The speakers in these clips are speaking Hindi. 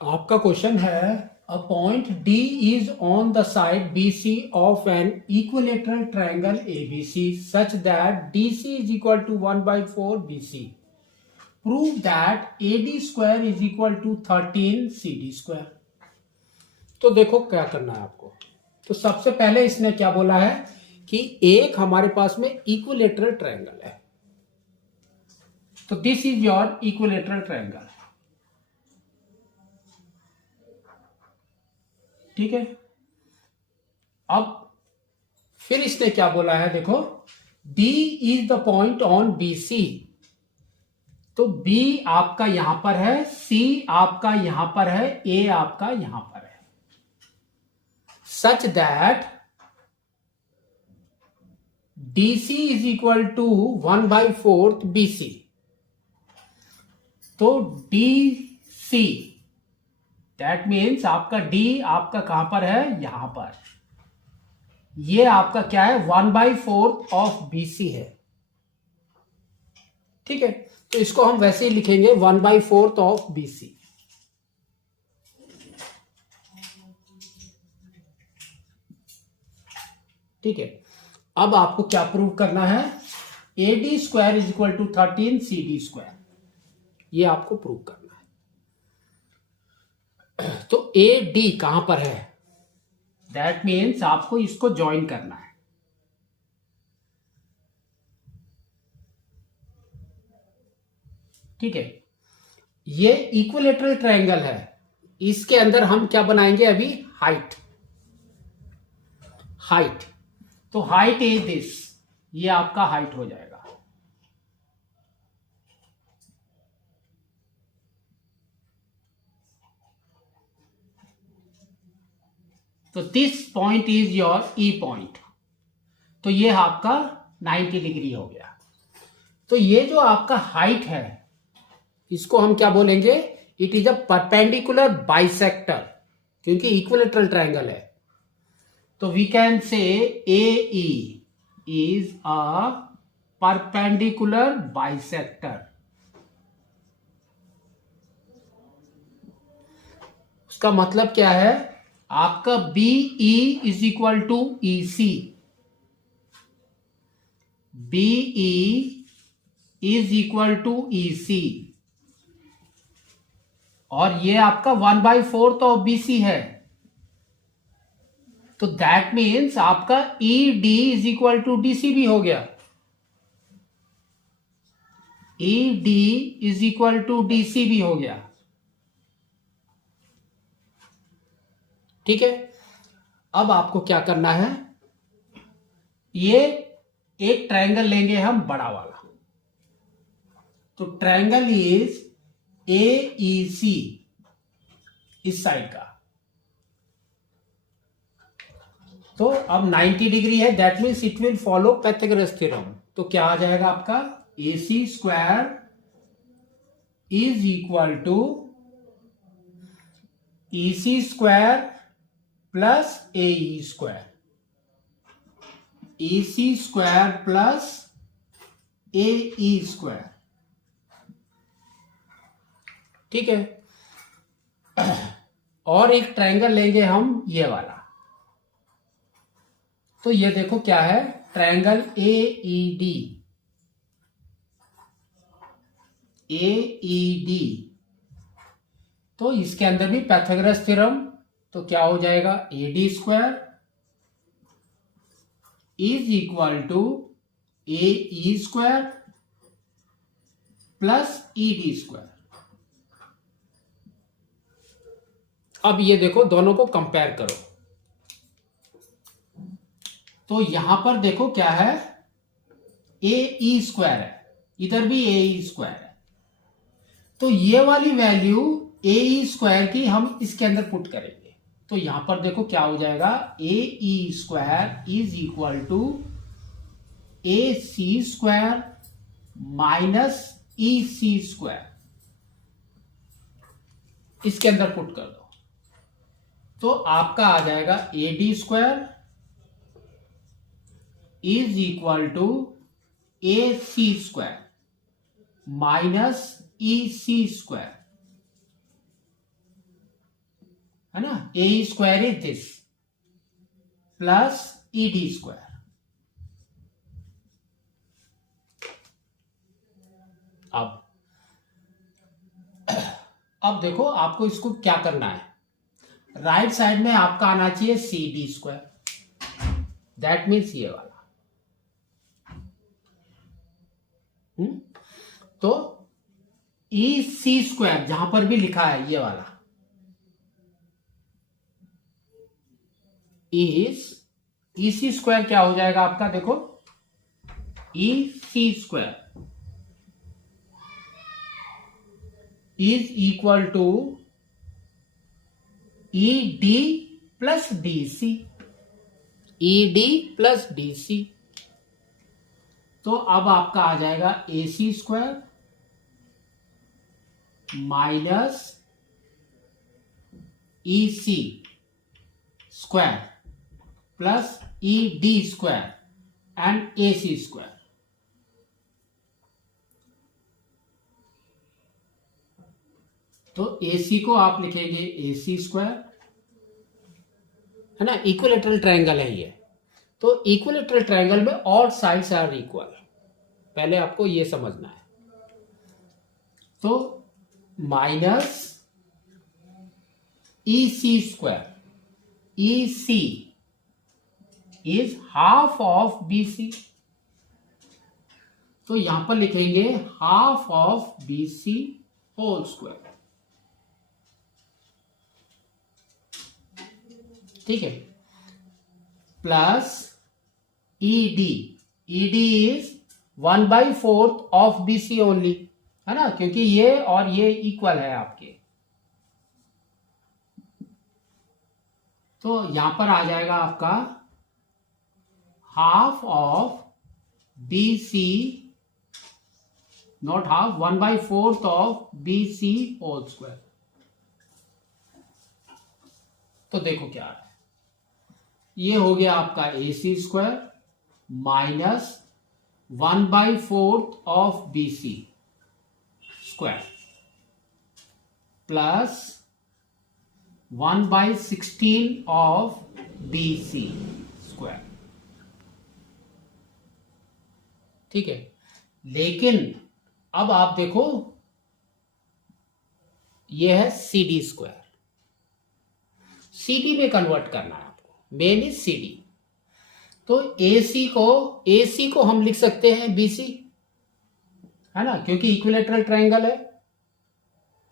आपका क्वेश्चन है a point D is on the side B C of an equilateral triangle A B C such that D C is equal to 1/4 B C. Prove that A D square is equal to 13 C D square. तो देखो क्या करना है आपको। तो सबसे पहले इसने क्या बोला है कि एक हमारे पास में इक्विलेटरल ट्रायंगल है। तो this is your equilateral triangle, ठीक है। अब फिर इसने क्या बोला है, देखो D is the point on B C. तो B आपका यहां पर है, C आपका यहां पर है, A आपका यहां पर है। Such that DC is equal to 1/4 BC। तो DC दैट मीन्स आपका D आपका कहां पर है, यहां पर। ये आपका क्या है, 1/4 ऑफ BC है, ठीक है। तो इसको हम वैसे ही लिखेंगे 1/4 ऑफ BC। ठीक है। अब आपको क्या प्रूव करना है, AD square is equal to 13 CD square. ये आपको प्रूव करना है। तो AD कहां पर है, दैट मीन्स आपको इसको ज्वाइन करना है। ठीक है। ये इक्विलेटरल ट्रायंगल है, इसके अंदर हम क्या बनाएंगे अभी, हाइट। हाइट तो हाइट इज दिस, ये आपका हाइट हो जाएगा। तो this point is your E point. तो ये आपका 90 डिग्री हो गया। तो ये जो आपका हाइट है, इसको हम क्या बोलेंगे, it is a perpendicular bisector, क्योंकि इक्विलेटरल ट्रायंगल है। तो we can say AE is a perpendicular bisector. उसका मतलब क्या है, आपका BE is equal to EC। BE is equal to EC और ये आपका 1/4 ऑफ BC है। तो दैट मीन्स आपका ED is equal to DC भी हो गया। ED is equal to DC भी हो गया, ठीक है। अब आपको क्या करना है, ये एक ट्रायंगल लेंगे हम बड़ा वाला। तो ट्रायंगल इज AEC, इस साइड का। तो अब 90 डिग्री है, that means it will follow Pythagoras theorem. तो क्या आ जाएगा आपका, AC square is equal to EC square plus AE square. EC square plus AE square, ठीक है। और एक ट्रायंगल लेंगे हम ये वाला। तो ये देखो क्या है, ट्रायंगल AED। AED तो इसके अंदर भी पाइथागोरस थ्योरम। तो क्या हो जाएगा, AD square is equal to AE square plus ED square. अब ये देखो, दोनों को कंपेयर करो। तो यहां पर देखो क्या है, AE स्क्वायर है, इधर भी AE स्क्वायर है। तो ये वाली वैल्यू AE स्क्वायर की हम इसके अंदर पुट करेंगे। तो यहां पर देखो क्या हो जाएगा, AE square is equal to AC square minus EC square, इसके अंदर पुट कर दो। तो आपका आ जाएगा AD square is equal to AC square minus EC square. है ना, A square is this plus E D square. अब देखो आपको इसको क्या करना है, राइट साइड में आपका आना चाहिए C D square, that means ये वाला। तो ई सी स्क्वायर जहां पर भी लिखा है ये वाला इज ई सी स्क्वायर क्या हो जाएगा आपका, देखो E C square is equal to E D plus D C, E D plus D C. तो अब आपका आ जाएगा A C square minus E C square plus E D square and A C square. तो ए सी को आप लिखेंगे ए सी स्क्वायर, है ना, इक्विलेटरल ट्रायंगल है ये। तो इक्विलेटरल ट्रायंगल में ऑल साइड्स आर इक्वल, पहले आपको ये समझना है। तो minus E C square, E C is half of B C, तो यहां पर लिखेंगे half of B C whole square, ठीक है, plus E D, E D is 1/4 of B C only, है ना, क्योंकि ये और ये इक्वल है आपके। तो यहां पर आ जाएगा आपका half of B C, not half, 1/4 of B C whole square. तो देखो क्या है, ये हो गया आपका A C square minus 1/4 of B C square plus 1/16 of B C square, ठीक है। लेकिन अब आप देखो ये है C D square, C D में कन्वर्ट करना है आपको, मेन इज सी डी। तो ए सी को हम लिख सकते हैं बी सी, है ना, क्योंकि इक्विलेटरल ट्रायंगल है।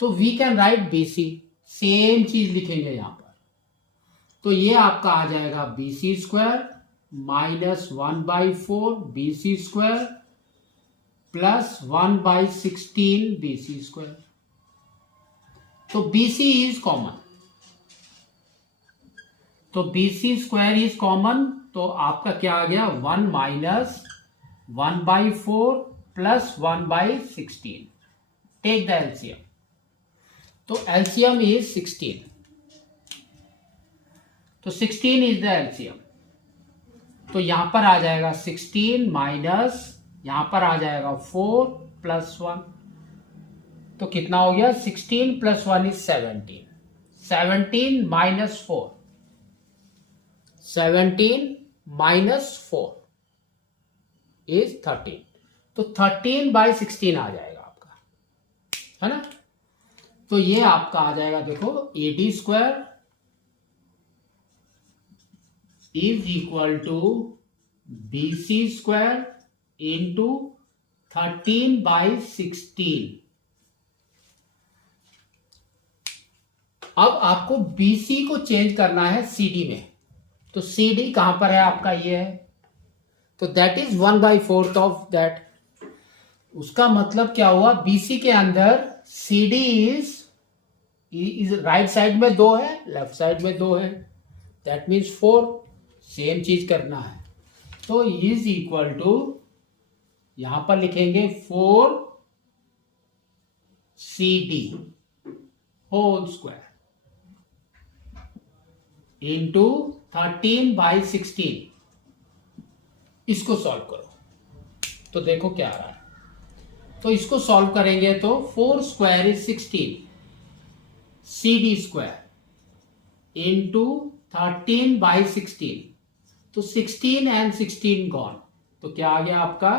तो we can write B C, same चीज लिखेंगे यहां पर। तो ये आपका आ जाएगा B C square minus 1/4 B C square plus 1/16 B C square. तो बी सी इज कॉमन, तो B C square is common, तो आपका क्या आ गया 1 minus 1/4 plus 1/16, take the LCM. तो एलसीएम इज 16, तो 16 इज द एलसीएम। तो यहां पर आ जाएगा 16 माइनस, यहां पर आ जाएगा 4 प्लस 1, तो कितना हो गया 16 plus 1 is 17, 17 minus 4, 17 minus 4 is 13, तो 13/16 आ जाएगा आपका, है ना। तो ये आपका आ जाएगा, देखो A D square is equal to B C square into 13/16। अब आपको बीसी को चेंज करना है सीडी में, तो सीडी कहां पर है आपका, ये है, तो दैट इज 1/4 ऑफ दैट। उसका मतलब क्या हुआ, बीसी के अंदर सीडी इज राइट साइड में 2 है, लेफ्ट साइड में 2 है, दैट मीन्स 4, सेम चीज करना है। तो इज इक्वल टू, यहां पर लिखेंगे 4 CD होल स्क्वायर इंटू 13/16। इसको सॉल्व करो तो देखो क्या आ रहा है। तो इसको सॉल्व करेंगे तो 4 square is 16, CD square into 13/16, तो 16 एंड 16 गॉन, तो क्या आ गया आपका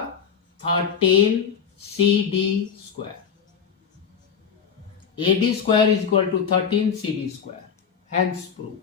13 CD²। AD² is equal to 13 CD², hence prove.